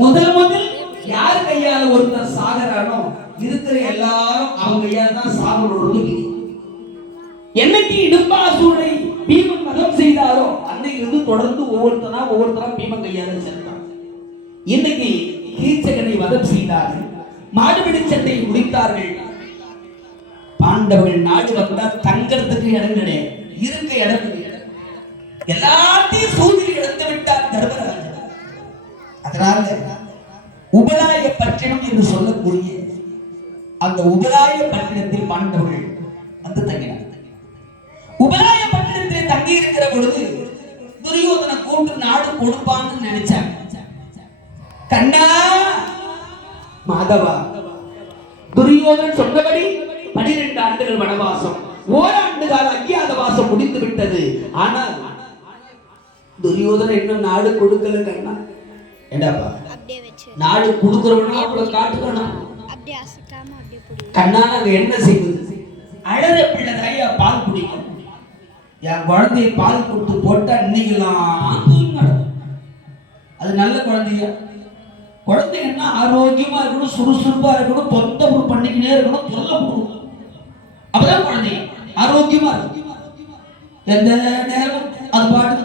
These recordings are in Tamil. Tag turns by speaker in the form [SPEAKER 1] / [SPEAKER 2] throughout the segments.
[SPEAKER 1] முதல் முதல் யார் கையால ஒருத்தர் சாகிறானோ இருக்கிற எல்லாரும் அவங்க கையால தான் சாகணும்னு விதி. என்னைக்கு இடும்பாசூரை பீமன் மதம் செய்தாரோ அன்னையிலிருந்து தொடர்ந்து ஒவ்வொருத்தனா ஒவ்வொருத்தரா பீமன் கையால சென்றான். இன்னைக்கு கீச்சகனை வதம் செய்தார்கள் மாடுபிடி சட்டை முடித்தார்கள் பாண்டவர்கள் நாடு வந்தா தங்கறதுக்கு இடம் கிடையாது இருக்க இடம் கிடையாது. எல்லாத்தையும் சூதில் இழந்து விட்டார் தர்மராஜன் அதனால என்று சொல்லக்கூடிய அந்த உபராய பட்டினத்தில் மாண்டவர்கள் வந்து தங்கினார் உபலாய பட்டினத்தில் தங்கி இருக்கிற பொழுது துரியோதன கூட்டு நாடு கொடுப்பான்னு நினைச்சாங்க. கண்ணா மாதவா துரியோதன் சொன்னபடி பனிரெண்டு ஆண்டுகள் வனவாசம் ஓராண்டு கால அஞ்ஞாத வாசம் முடிந்து விட்டது. ஆனால் துரியோதன இன்னும் நாடு கொடுக்கல கண்ணா. என்னப்பா?
[SPEAKER 2] அப்படியே வச்சு.
[SPEAKER 1] நாடு கொடுக்கிறவனா அவ்வளவு காட்டுக்கணும்
[SPEAKER 2] அப்படியே அசைக்காம அப்படியே பிடி
[SPEAKER 1] நாங்க என்ன செய்வது அழற பிள்ளை தாயா பால் குடிக்கும். என் குழந்தைய பால் கொடுத்து போட்டா இன்னைக்கெல்லாம் அது நல்ல குழந்தையா? குழந்தைங்கன்னா ஆரோக்கியமா இருக்கணும் சுறுசுறுப்பா இருக்கணும் தொந்தரவு பண்ணிக்கினே இருக்கணும் தொல்லை கொடுக்கணும் அப்பதான் குழந்தை ஆரோக்கியமா இருக்கும். எந்த நேரமும் அது பாட்டுக்கு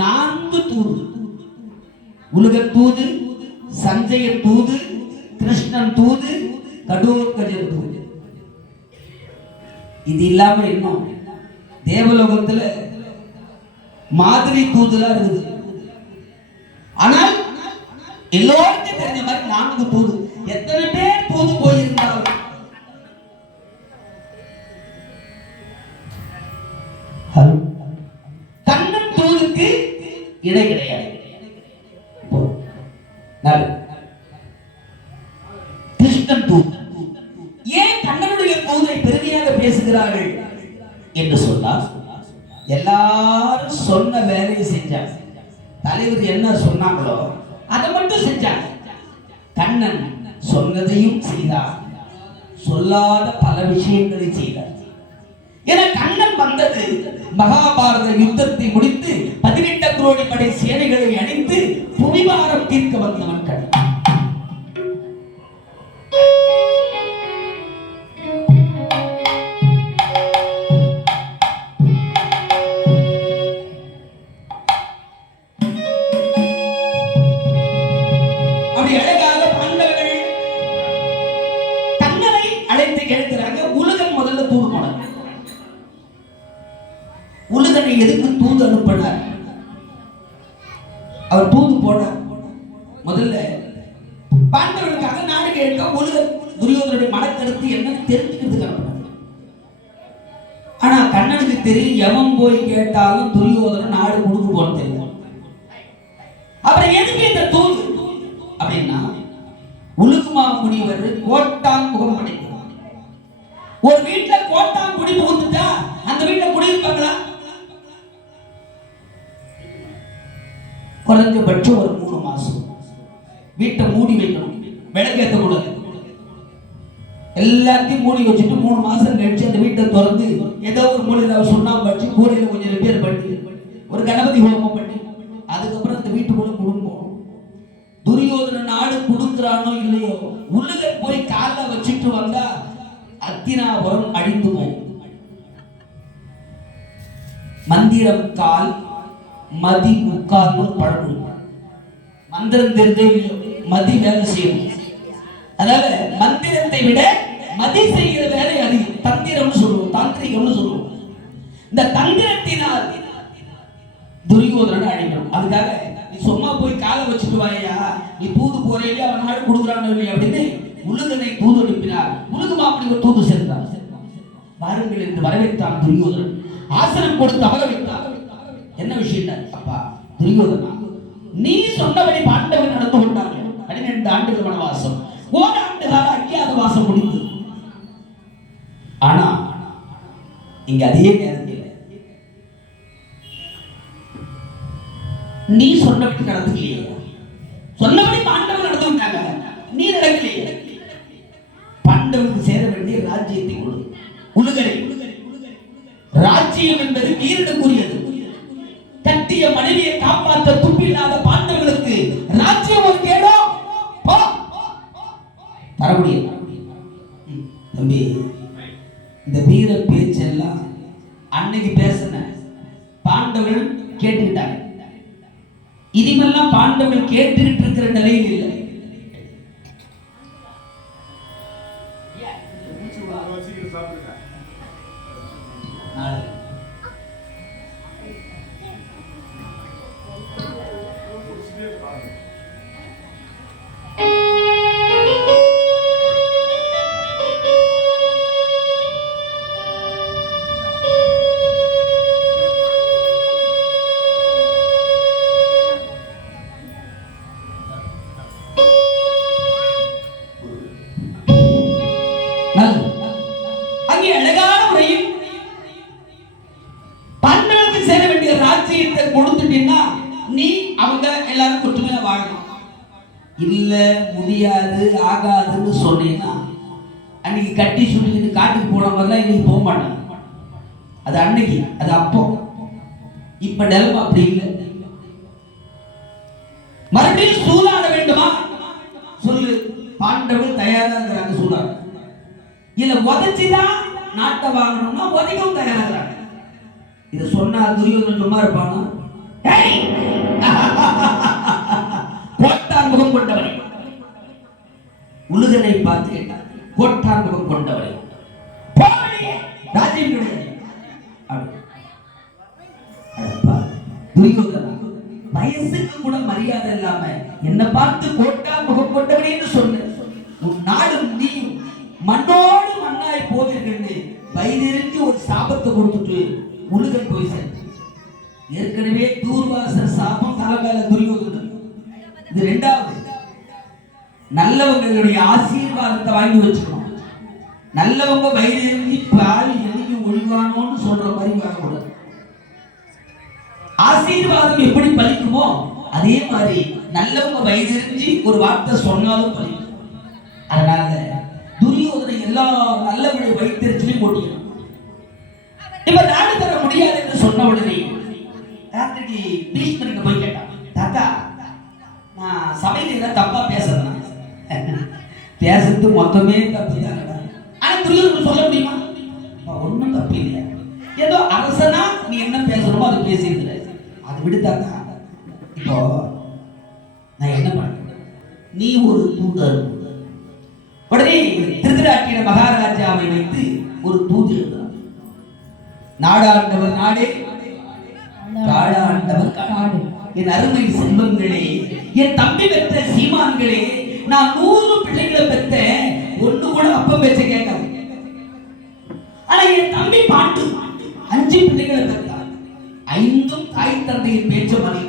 [SPEAKER 1] நான்கு தூது. உலக தூது சஞ்சய தூது கிருஷ்ணன் தூது கடூர்கஜர் தூது. இது இல்லாம இன்னும் தேவலோகத்துல மாதிரி தூதுலாம் இருக்குது. ஆனால் எல்லோருக்கும் தெரிஞ்ச மாதிரி நான்கு தூது. எத்தனை பேர் தூது போயிருந்தாலும். ஹலோ. இணை கிடையாது. கிருஷ்ணன் ஏன் கண்ணனுடைய தூதை பெருமையாக பேசுகிறார்கள் என்று சொன்னார் எல்லாரும் சொன்ன வேலையை செஞ்சாங்க தலைவர் என்ன சொன்னாங்களோ அதை மட்டும் செஞ்சாங்க கண்ணன் சொன்னதையும் செய்தார். சொல்லாத பல விஷயங்களை செய்தார். என கண்ணன் வந்தது மகாபாரத யுத்தத்தை முடித்து பதினெட்டு கோடி படை சேனைகளை அணிந்து புனிவாரம் தீர்க்க வந்தவன் கண்ணன் பாண்டவர்களுக்காக நாடு துரியோதனுடைய மனக்கருத்து என்னன்னு தெரிஞ்சுக்கிறதுக்கு ஆனா கண்ணனுக்கு தெரியும் எவன் போய் கேட்டாலும் துரியோதனன் நாடு கொடுக்க போன தெரியும் அப்புறம் எதுக்கு இந்த தூள் அப்படின்னா உலுகுமா முனிவர் கோட்டான் முகம் படைக்கிறார் ஒரு வீட்டுல கோட்டான் குடி புகுந்துட்டா அந்த வீட்டுல குடியிருப்பாங்களா குறைஞ்சபட்சம் ஒரு மூணு மாசம். வீட்டை மூடி வைக்கணும். விளக்கேற்ற கூடாது எல்லாத்தையும் மூடி வச்சுட்டு மூணு மாசம் கழிச்சு அந்த வீட்டை திறந்து ஏதோ ஒரு மூலையில அவர் சுண்ணாம்பு வச்சு கூரையில கொஞ்சம் ரிப்பேர் பண்ணி ஒரு கணபதி ஹோமம் பண்ணி அதுக்கப்புறம் அந்த வீட்டுக்குள்ள குடும்பம். துரியோதன நாடு கொடுக்குறானோ இல்லையோ உள்ளுக போய் காலில் வச்சுட்டு வந்தா அத்தினாபுரம் அழிந்து போகும். மந்திரம் கால் மதி முக்கால் பழம் மந்திரம் தெரிஞ்சே மதி வேலை செய்யணும் அதாவது மந்திரத்தை விட மதி செய்கிற வேலை அதிகம் தந்திரம்னு சொல்லுவோம் தாந்திரிகம்னு சொல்லுவோம். இந்த தந்திரத்தினால் துரியோதனனை அழைக்கணும் அதுக்காக நீ சும்மா போய் காலை வச்சுட்டு வாயா நீ தூது போறையிலே அவன் நாடு கொடுக்குறான் அப்படின்னு உலகனை தூது அனுப்பினார். உலகம் அப்படி ஒரு தூது சேர்ந்தார் வாருங்கள் என்று வரவேற்றான் துரியோதனன். ஆசனம் கொடுத்து அமர வைத்தான். என்ன விஷயம் அப்பா துரியோதனா நீ சொன்னபடி பாண்டவன் நடந்து கொண்டார்கள். பன்னிரண்டு ஆண்டுகள் வனவாசம். ஓராண்டு கால அஞ்ஞாத வாசம் முடிந்தது. ஆனா இங்க அதே நேரத்தில் நீ சொன்னபடி நடந்துக்கலையே. சொன்னபடி பாண்டவர் நடந்துட்டாங்க நீ நடக்கலையே. பாண்டவனுக்கு சேர வேண்டிய ராஜ்யத்தை உழுகரை ராஜ்யம் பாண்டவர்கள் கேட்டுக்கிட்டாங்க இனிமெல்லாம் பாண்டவர்கள் கேட்டுக்கிட்டு இருக்கிற நிலையில் இல்லை. பாண்டவர்களுக்கு ராஜ்யத்தை கொடுத்துட்டீங்கன்னா நீ அவங்க எல்லாரும் ஒற்றுமையா வாழணும். இல்ல முடியாது ஆகாதுன்னு சொன்னீங்கன்னா அன்னைக்கு கட்டி சுட்டிக்கிட்டு காட்டுக்கு போன மாதிரிலாம் இன்னைக்கு போக மாட்டாங்க. அது அன்னைக்கு அது அப்போ. இப்ப நிலைமை அப்படி இல்லை. மறுபடியும் சூதாட வேண்டுமா? சொல்லு. பாண்டவர்கள் தயாரா இருக்கிறாங்க சூதாட இல்ல உதச்சுதான் நாட்டை வாங்கணும்னா உதைக்கவும் தயாராகிறாங்க. இத சொன்னா துரியோதன் சும்மா இருப்பானா? முகம் கொண்டவரை உழுதனை பார்த்து கேட்டார். கோட்டார் முகம் கொண்டவரை ராஜ்யம் கிடையாது. துரியோதனா வயசுக்கு கூட மரியாதை இல்லாம என்ன பார்த்து கோட்டா முகம் கொண்டவனேன்னு சொன்ன உன் நாடும் நீ மண்ணோடு மண்ணாய் போவீர்கள் வயிறு ஒரு சாபத்தை கொடுத்துட்டு முழுகை போய் சேர்ந்து. ஏற்கனவே தூர்வாசர் சாபம் தலைமையில துரியோதனம் இது ரெண்டாவது. நல்லவங்களுடைய ஆசீர்வாதத்தை வாங்கி வச்சுக்கணும். நல்லவங்க வயிறெறிஞ்சு பால் எழுதி ஒழிவானோன்னு சொல்ற மாதிரி வரக்கூடாது. ஆசீர்வாதம் எப்படி பலிக்குமோ அதே மாதிரி நல்லவங்க வயதிரிஞ்சு ஒரு வார்த்தை சொன்னாலும் பலிக்கும். அதனால துரியோதனை எல்லா நல்லவங்களுடைய வயிற்றுலையும் போட்டிக்கணும். இப்ப முடியாது என்று சொன்ன உடனே ராத்திரிக்கு பீஷ்மருக்கு போய் கேட்டான். தாத்தா நான் சபையில் ஏதாவது தப்பா பேசுறேன் பேசுறது மொத்தமே தப்பு தானடா. ஆனா துரியோதனை சொல்ல முடியுமா? ஒன்றும் தப்பு இல்லை. ஏதோ அரசனா நீ என்ன பேசணுமோ அதை பேசியிருக்கிற. அதை விடுத்தாங்க இப்போ நான் என்ன பண்ணேன் நீ ஒரு தூதர். உடனே திருதராட்டின மகாராஜாவை வைத்து ஒரு தூது எழுதுறார் நாடாண்டவர் நாடே. தாழாண்டவர் காடு என் அருமை செல்வங்களே என் தம்பி பெற்ற சீமான்களே நான் நூறு பிள்ளைகளை பெற்ற ஒண்ணு கூட அப்பம் பேச்ச கேட்காது. ஆனா என் தம்பி பாட்டு அஞ்சு பிள்ளைகளை பெற்றார். ஐந்தும் தாய் தந்தையின் பேச்ச மணி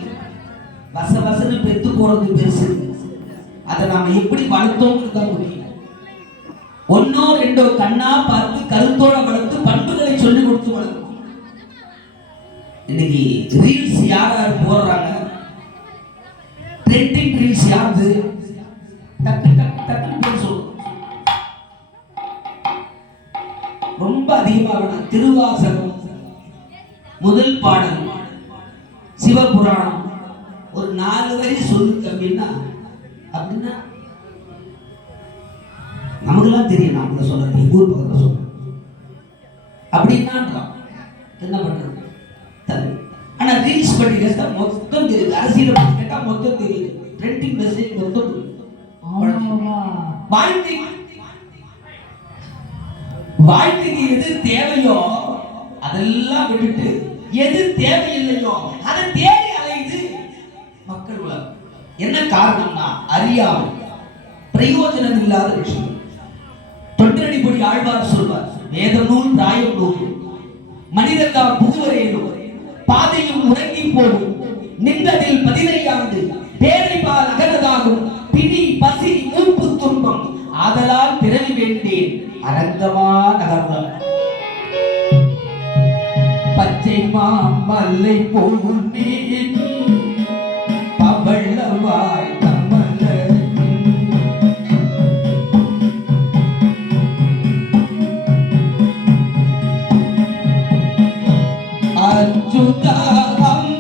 [SPEAKER 1] வச வசனு பெத்து போறது பெருசு. அதை நாம எப்படி வளர்த்தோம் தான் முடியும் ஒன்னோ ரெண்டோ கண்ணா பார்த்து கருத்தோட வளர்த்து சொல்லி கொடுத்து வளர்க்கணும் இன்னைக்கு ரீல்ஸ் யார் யார் போடுறாங்க? ட்ரெண்டிங் ரீல்ஸ் யாரு டக்கு டக்கு டக்குன்னு பேர் ரொம்ப அதிகமாக வேணாம். திருவாசகம் முதல் பாடல் சிவபுராணம். ஒரு நாலு வரி சொல்லுங்க அப்படின்னா அப்படின்னா நமக்கெல்லாம் தெரியும் நான் சொல்றது எங்க ஊர் பக்கத்தில் சொல்லுவேன் அப்படின்னா என்ன பண்றது? தரு ஆனா ரீல்ஸ் பண்ணி கேட்டா மொத்தம் தெரியுது. அரசியல் பத்தி கேட்டா மொத்தம் தெரியுது. ட்ரெண்டிங் மெசேஜ் மொத்தம் வாழ்க்கை வாழ்க்கைக்கு எது தேவையோ அதெல்லாம் விட்டுட்டு எது தேவையில்லையோ அதை தேடி அலையுது மக்கள் உலகம். என்ன காரணம்னா அறியாமை. பிரயோஜனம் இல்லாத விஷயம். தொண்டரடிப்படி ஆழ்வார் சொல்வார். வேதநூல் ராயப்போது மனிதர்தான் புதுவரையிலும் பாதையும் உறங்கி போடும் நின்றதில் பதினையாண்டு. பேரைபால் அகனதாகும் பிடி பசி மூப்பு துன்பம். ஆதலால் பிறவி வேண்டேன். அரங்கமா நகர்ந்தார் பச்சை மாமல்லை போனே يدار